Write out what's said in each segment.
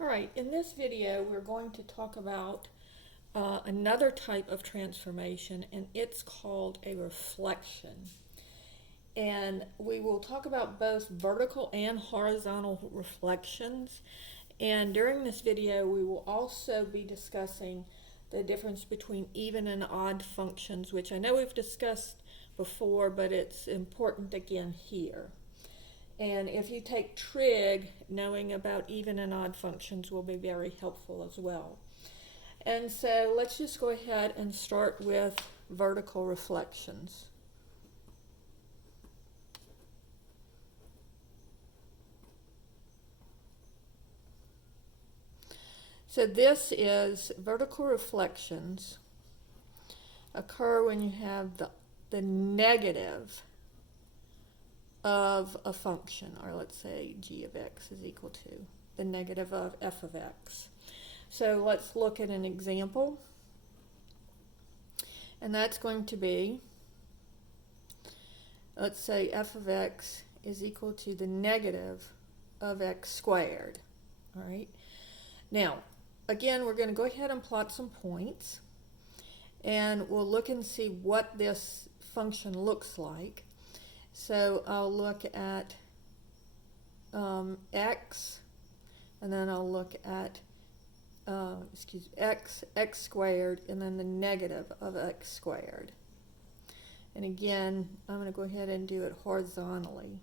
All right, in this video, we're going to talk about another type of transformation, and it's called a reflection. And we will talk about both vertical and horizontal reflections. And during this video, we will also be discussing the difference between even and odd functions, which I know we've discussed before, but it's important again here. And if you take trig, knowing about even and odd functions will be very helpful as well. And so let's just go ahead and start with vertical reflections. So this is vertical reflections occur when you have the negative of a function, or let's say g of x is equal to the negative of f of x. So let's look at an example, and that's going to be, let's say f of x is equal to the negative of x squared. All right. Now, again, we're going to go ahead and plot some points, and we'll look and see what this function looks like. So I'll look at x, and then I'll look at x squared, and then the negative of x squared. And again, I'm going to go ahead and do it horizontally.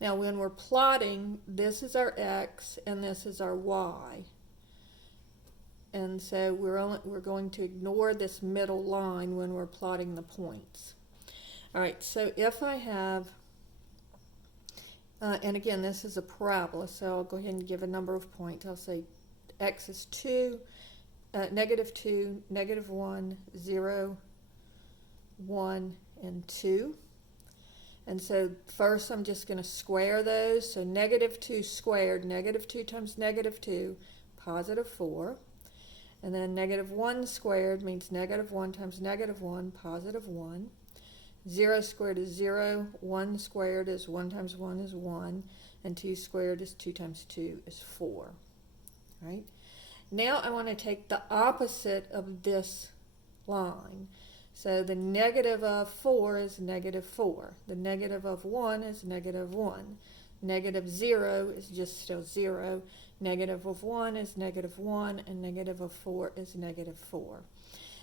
Now when we're plotting, this is our x and this is our y. And so we're going to ignore this middle line when we're plotting the points. All right, so if I have, and again, this is a parabola, so I'll go ahead and give a number of points. I'll say x is 2, negative 2, negative 1, 0, 1, and 2. And so first I'm just going to square those. So negative 2 squared, negative 2 times negative 2, positive 4. And then negative 1 squared means negative 1 times negative 1, positive 1. 0 squared is 0, 1 squared is 1 times 1 is 1, and 2 squared is 2 times 2 is 4. Right? Now I want to take the opposite of this line. So the negative of 4 is negative 4. The negative of 1 is negative 1. Negative 0 is just still 0. Negative of 1 is negative 1, and negative of 4 is negative 4.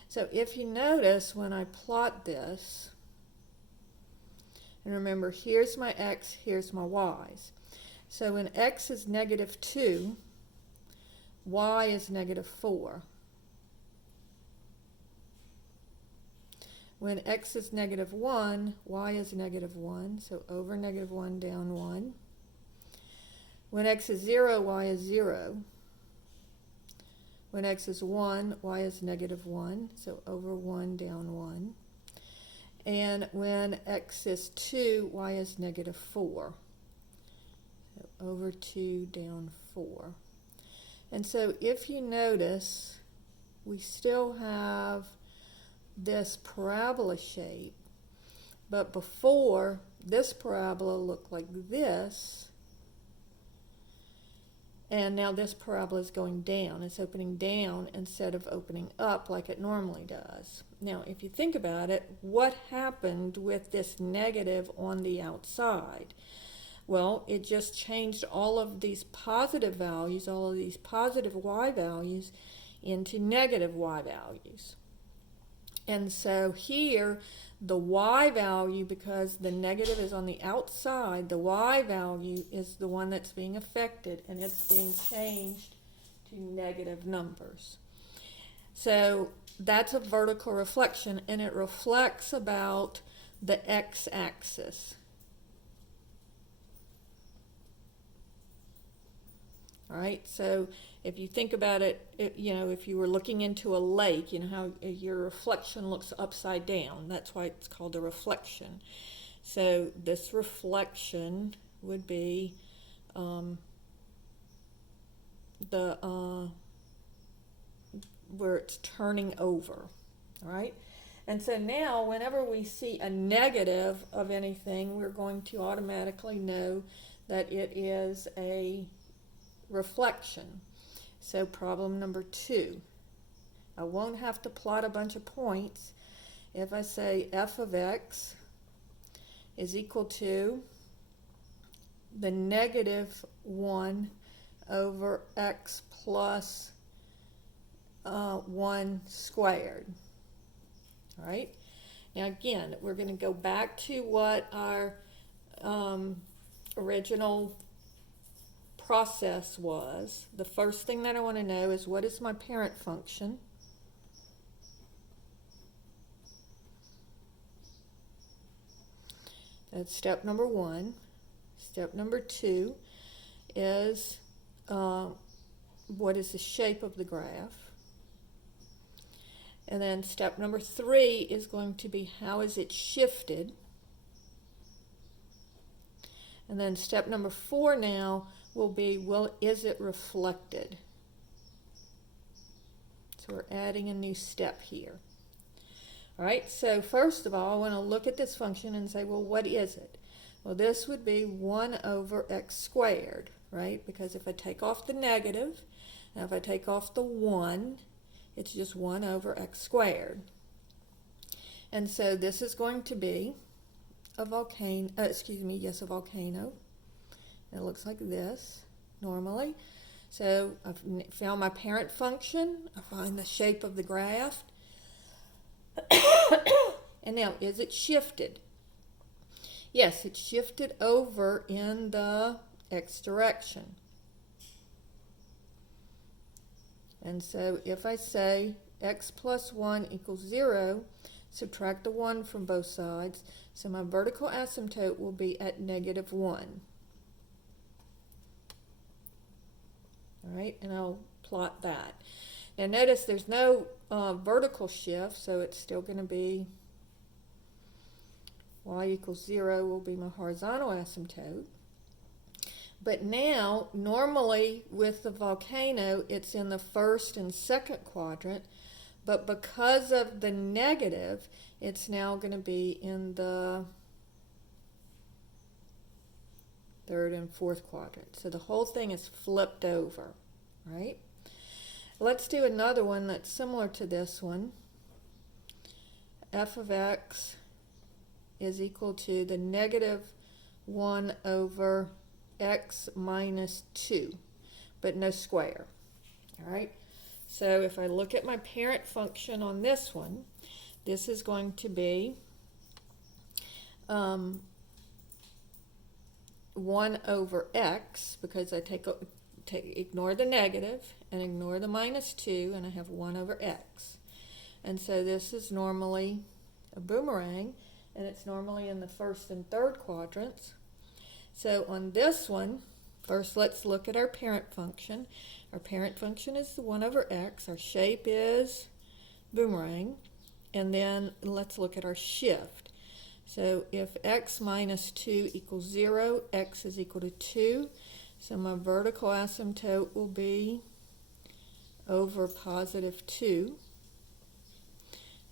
So if you notice when I plot this, and remember, here's my x, here's my y's. So when x is negative 2, y is negative 4. When x is negative 1, y is negative 1, so over negative 1, down 1. When x is 0, y is 0. When x is 1, y is negative 1, so over 1, down 1. And when x is 2, y is negative 4. So over 2, down 4. And so if you notice, we still have this parabola shape, but before, this parabola looked like this, and now this parabola is going down. It's opening down instead of opening up like it normally does. Now, if you think about it, what happened with this negative on the outside? Well, it just changed all of these positive values, all of these positive y values, into negative y values. And so here, the y value, because the negative is on the outside, the y value is the one that's being affected, and it's being changed to negative numbers. So that's a vertical reflection, and it reflects about the x-axis. All right, so if you think about it, if you were looking into a lake, how your reflection looks upside down. That's why it's called a reflection. So this reflection would be where it's turning over. All right, and so now whenever we see a negative of anything, we're going to automatically know that it is a reflection. So problem number 2. I won't have to plot a bunch of points. If I say f of x is equal to the negative 1 over x plus 1 squared. All right. Now again, we're going to go back to what our original process was. The first thing that I want to know is, what is my parent function? That's step number 1. Step number 2 is what is the shape of the graph? And then step number 3 is going to be, how is it shifted? And then step number 4 now will be, well, is it reflected? So we're adding a new step here. All right, so first of all, I want to look at this function and say, well, what is it? Well, this would be 1 over x squared, right? Because if I take off the negative, and if I take off the 1, it's just 1 over x squared. And so this is going to be a volcano, a volcano. It looks like this normally. So I've found my parent function. I find the shape of the graph. And now, is it shifted? Yes, it's shifted over in the x direction. And so if I say x plus 1 equals 0, subtract the 1 from both sides, so my vertical asymptote will be at negative 1. All right, and I'll plot that. Now notice there's no vertical shift, so it's still going to be y equals 0 will be my horizontal asymptote. But now, normally with the volcano, it's in the first and second quadrant, but because of the negative, it's now going to be in the third and fourth quadrant. So the whole thing is flipped over, right? Let's do another one that's similar to this one. F of x is equal to the negative 1 over x minus 2, but no square. All right, so if I look at my parent function on this one, this is going to be 1 over x, because I ignore the negative and ignore the minus 2, and I have 1 over x. And so this is normally a boomerang, and it's normally in the first and third quadrants. So on this one, first let's look at our parent function. Our parent function is the 1 over x. Our shape is boomerang. And then let's look at our shift. So if x minus 2 equals 0, x is equal to 2. So my vertical asymptote will be over positive 2.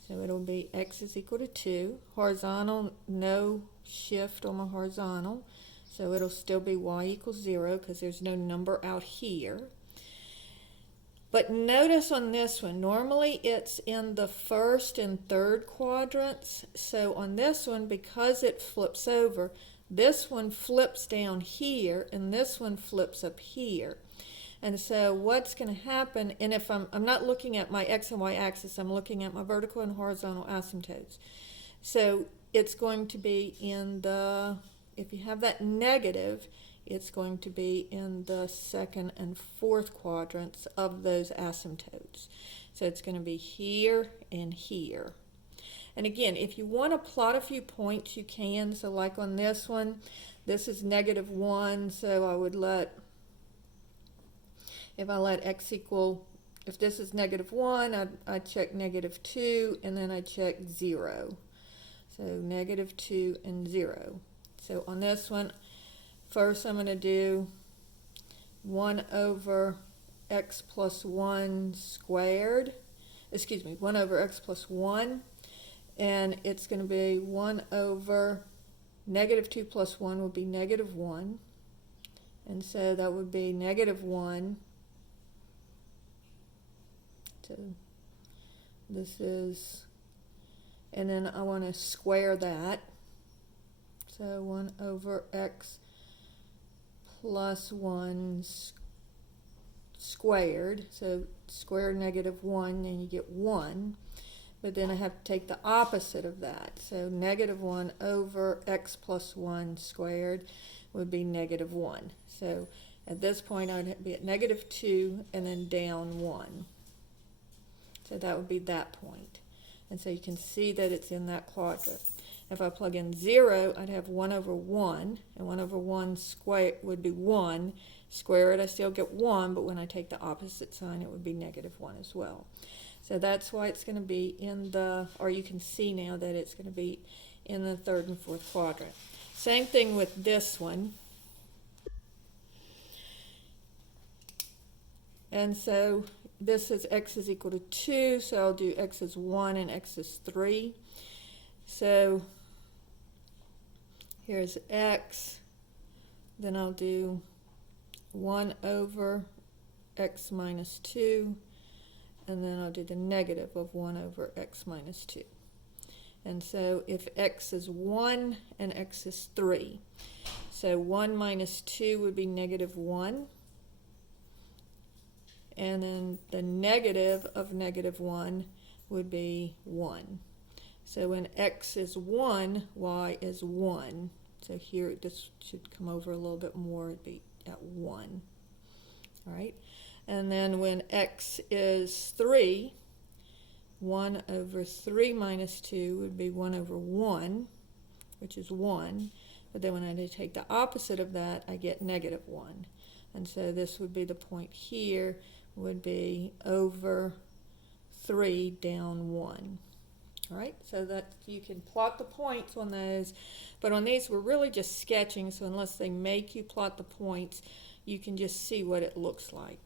So it'll be x is equal to 2. Horizontal, no shift on my horizontal. So it'll still be y equals 0 because there's no number out here. But notice on this one, normally it's in the first and third quadrants. So on this one, because it flips over, this one flips down here and this one flips up here. And so what's going to happen, and if I'm not looking at my x and y axis, I'm looking at my vertical and horizontal asymptotes. So it's going to be in the, if you have that negative, it's going to be in the second and fourth quadrants of those asymptotes. So it's going to be here and here. And again, if you want to plot a few points, you can. So like on this one, this is negative 1, so I would if I let x equal, if this is negative 1, I'd check negative 2, and then I'd check 0. So negative 2 and 0. So on this one, first I'm going to do 1 over x plus 1 squared, 1 over x plus 1, and it's going to be 1 over negative 2 plus 1 will be negative 1, And so that would be -1. So this is, and then I want to square that. So 1 over x plus 1 squared. So square -1, and you get 1. But then I have to take the opposite of that. So -1 over x plus 1 squared would be -1. So at this point I would be at -2 and then down 1. So that would be that point. And so you can see that it's in that quadrant. If I plug in 0, I'd have 1 over 1, and 1 over 1 squared would be 1. Square it, I still get 1, but when I take the opposite sign, it would be -1 as well. So that's why it's going to be in the, or you can see now that it's going to be in the third and fourth quadrant. Same thing with this one. And so this is x is equal to 2, so I'll do x is 1 and x is 3. So here's x, then I'll do 1 over x minus 2, and then I'll do the negative of 1 over x minus 2. And so if x is 1 and x is 3, so 1 minus 2 would be -1, and then the negative of -1 would be 1. So when x is 1, y is 1. So here this should come over a little bit more, it'd be at 1. All right. And then when x is 3, 1 over 3 minus 2 would be 1 over 1, which is 1. But then when I take the opposite of that, I get -1. And so this would be the point here, would be over 3 down 1. All right, so that you can plot the points on those, but on these we're really just sketching, so unless they make you plot the points, you can just see what it looks like.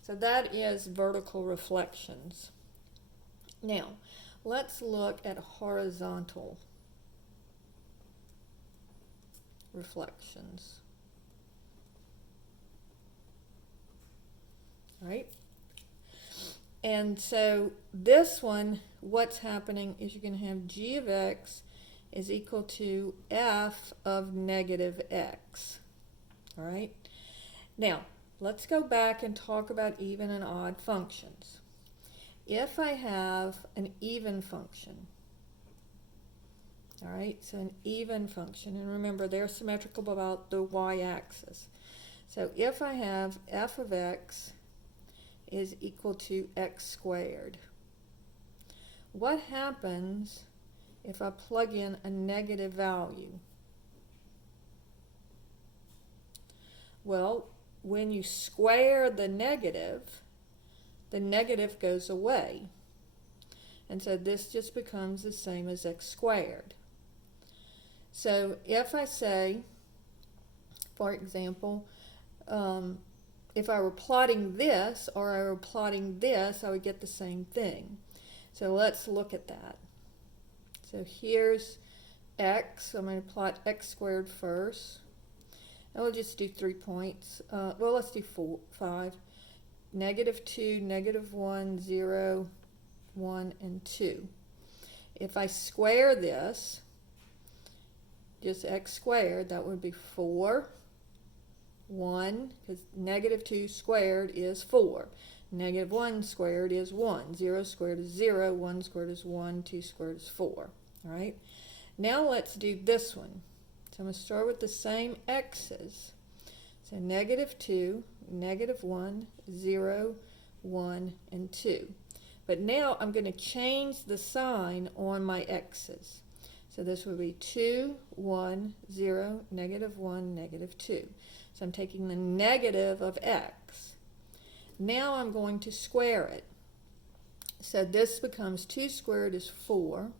So that is vertical reflections. Now, let's look at horizontal reflections. All right? And so this one, what's happening is you're going to have g of x is equal to f of -x. All right? Now, let's go back and talk about even and odd functions. If I have an even function, all right, so an even function, and remember they're symmetrical about the y-axis. So if I have f of x is equal to x squared, what happens if I plug in a negative value? Well, when you square the negative goes away. And so this just becomes the same as x squared. So if I say, for example, if I were plotting this or I were plotting this, I would get the same thing. So let's look at that. So here's x. So I'm going to plot x squared first. And we'll just do 3 points. Well, let's do 5. -2, -1, 0, 1, and 2. If I square this, just x squared, that would be 4, 1, because -2 squared is 4. -1 squared is 1. 0 squared is 0. 1 squared is 1. 2 squared is 4. All right. Now let's do this one. So I'm going to start with the same x's. So -2, -1, 0, 1, and 2. But now I'm going to change the sign on my x's. So this would be 2, 1, 0, -1, -2. So I'm taking the negative of x. Now I'm going to square it. So this becomes 2 squared is 4.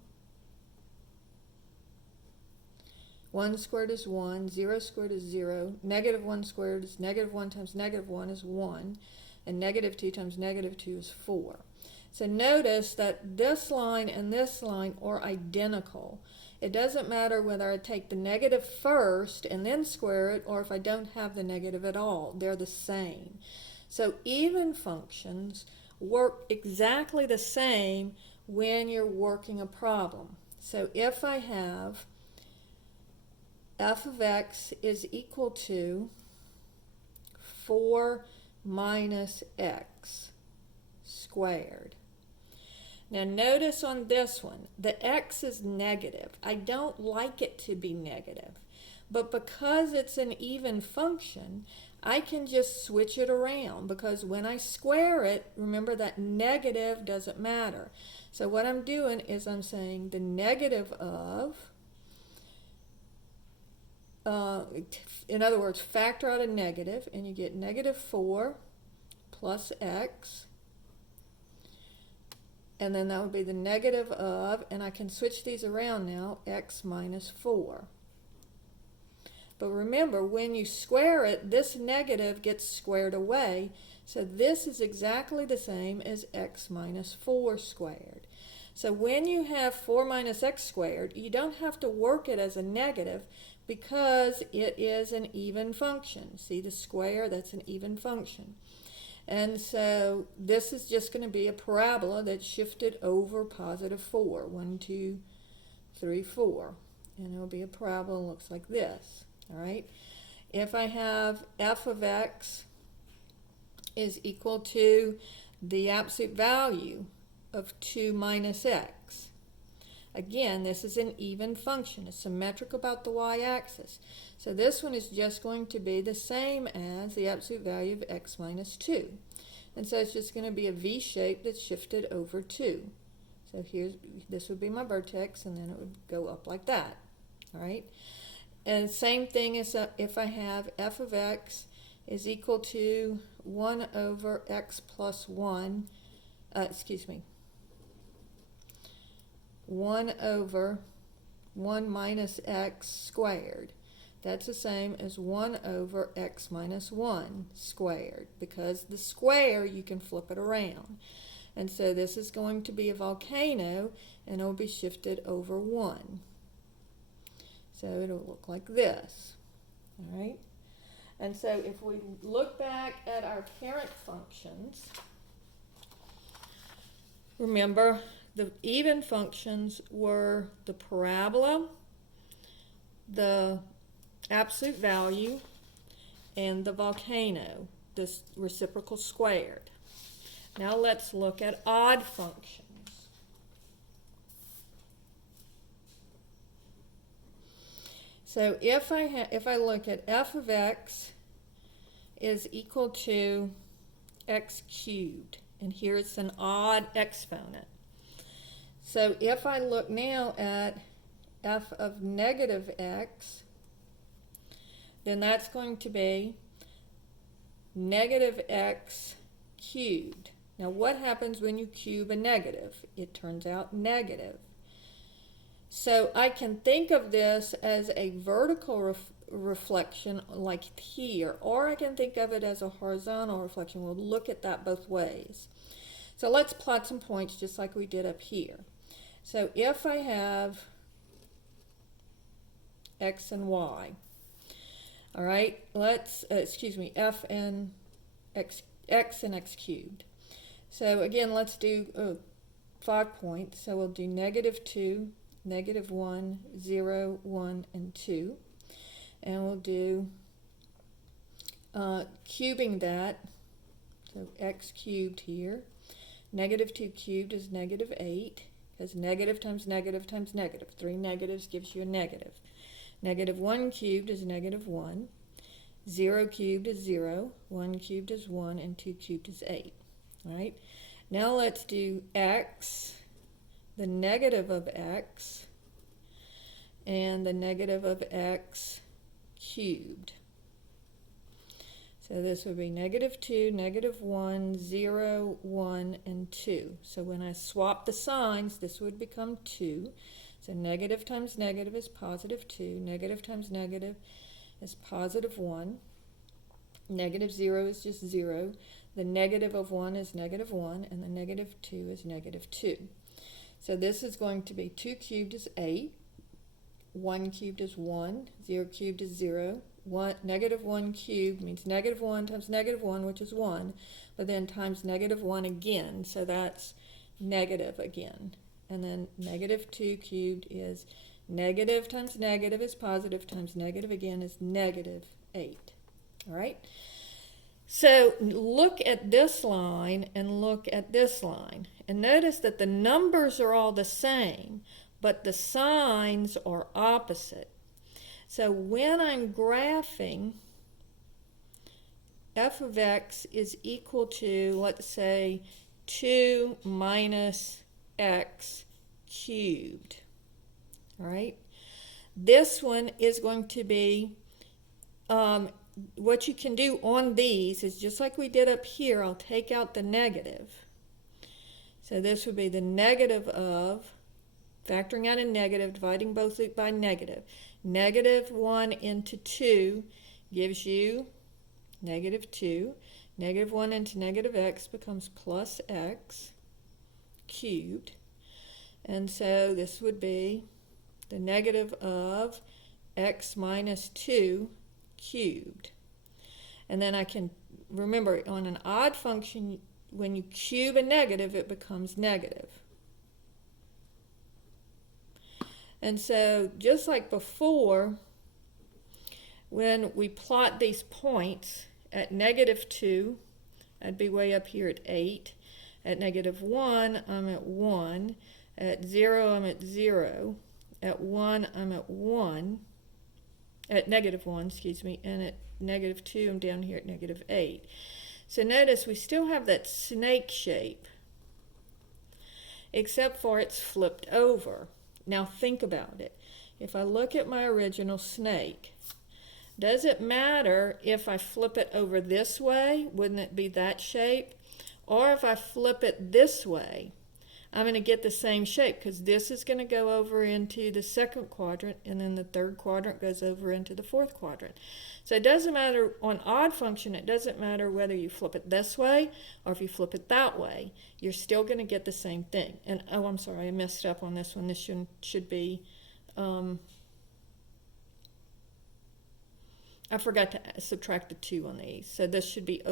1 squared is 1, 0 squared is 0, -1 squared is -1 times -1 is 1, and -2 times -2 is 4. So notice that this line and this line are identical. It doesn't matter whether I take the negative first and then square it, or if I don't have the negative at all. They're the same. So even functions work exactly the same when you're working a problem. So if I have f of x is equal to 4 minus x squared. Now notice on this one, the x is negative. I don't like it to be negative, but because it's an even function, I can just switch it around, because when I square it, remember that negative doesn't matter. So what I'm doing is I'm saying the negative of, in other words, factor out a negative, and you get negative 4 plus x, and then that would be the negative of, and I can switch these around now, x minus 4. But remember, when you square it, this negative gets squared away, so this is exactly the same as x minus 4 squared. So when you have 4 minus x squared, you don't have to work it as a negative, because it is an even function. See the square? That's an even function. And so this is just going to be a parabola that's shifted over positive 4. 1, 2, 3, 4. And it'll be a parabola that looks like this. All right. If I have f of x is equal to the absolute value of 2 minus x. Again, this is an even function. It's symmetric about the y-axis. So this one is just going to be the same as the absolute value of x minus 2. And so it's just going to be a V shape that's shifted over 2. So this would be my vertex, and then it would go up like that. All right. And same thing as if I have f of x is equal to 1 over x plus 1, 1 over 1 minus x squared. That's the same as 1 over x minus 1 squared, because the square, you can flip it around. And so this is going to be a volcano, and it will be shifted over 1. So it'll look like this. All right? And so if we look back at our parent functions, remember, the even functions were the parabola, the absolute value, and the volcano, this reciprocal squared. Now let's look at odd functions. So if I look at f of x is equal to x cubed, and here it's an odd exponent. So if I look now at f of negative x, then that's going to be negative x cubed. Now what happens when you cube a negative? It turns out negative. So I can think of this as a vertical reflection like here, or I can think of it as a horizontal reflection. We'll look at that both ways. So let's plot some points just like we did up here. So if I have x and y, all right, let's, f and x and x cubed. So again, let's do 5 points. So we'll do negative 2, negative 1, 0, 1, and 2. And we'll do cubing that, so x cubed here. Negative 2 cubed is negative 8, because negative times negative times negative. 3 negatives gives you a negative. Negative 1 cubed is negative 1. 0 cubed is 0. 1 cubed is 1. And 2 cubed is 8. All right. Now let's do x, the negative of x, and the negative of x cubed. So this would be negative 2, negative 1, 0, 1, and 2. So when I swap the signs, this would become 2. So negative times negative is positive 2. Negative times negative is positive 1. Negative 0 is just 0. The negative of 1 is negative 1, and the negative 2 is negative 2. So this is going to be 2 cubed is 8. 1 cubed is 1, 0 cubed is 0. Negative 1 cubed means negative 1 times negative 1, which is 1, but then times negative 1 again, so that's negative again. And then negative 2 cubed is negative times negative is positive times negative again is negative 8. All right? So look at this line and look at this line. And notice that the numbers are all the same, but the signs are opposite. So when I'm graphing, f of x is equal to, let's say, 2 minus x cubed. All right? This one is going to be, what you can do on these is just like we did up here, I'll take out the negative. So this would be the negative of, factoring out a negative, dividing both by negative. Negative 1 into 2 gives you negative 2. Negative 1 into negative x becomes plus x cubed. And so this would be the negative of x minus 2 cubed. And then I can, remember, on an odd function, when you cube a negative, it becomes negative. And so just like before, when we plot these points at negative 2, I'd be way up here at 8. At negative 1, I'm at 1. At 0, I'm at 0. At 1, I'm at 1. At negative 1, excuse me. And at negative 2, I'm down here at negative 8. So notice we still have that snake shape, except for it's flipped over. Now think about it. If I look at my original snake, does it matter if I flip it over this way? Wouldn't it be that shape? Or if I flip it this way, I'm going to get the same shape, because this is going to go over into the second quadrant, and then the third quadrant goes over into the fourth quadrant. So it doesn't matter on odd function, it doesn't matter whether you flip it this way or if you flip it that way. You're still going to get the same thing. And oh, I'm sorry, I messed up on this one. This should be, I forgot to subtract the 2 on these. So this should be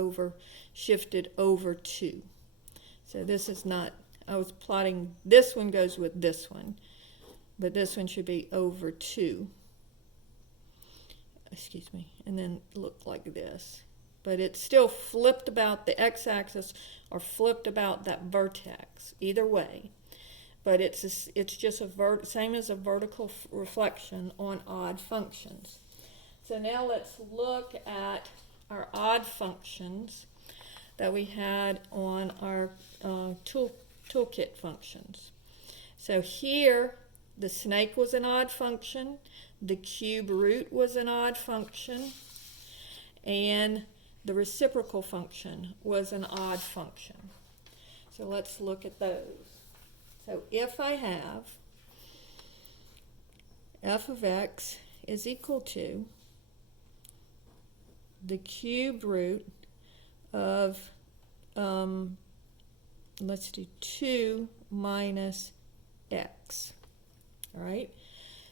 shifted over 2. So this is not, I was plotting, this one goes with this one, but this one should be over 2. Excuse me, and then look like this. But it's still flipped about the x-axis or flipped about that vertex, either way. But it's just same as a vertical reflection on odd functions. So now let's look at our odd functions that we had on our toolkit functions. So here, the snake was an odd function, the cube root was an odd function, and the reciprocal function was an odd function. So let's look at those. So if I have f of x is equal to the cube root of, let's do 2 minus x, all right?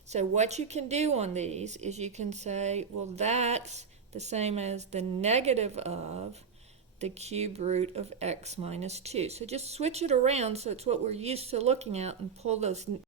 So what you can do on these is you can say, well, that's the same as the negative of the cube root of x minus 2. So just switch it around so it's what we're used to looking at and pull those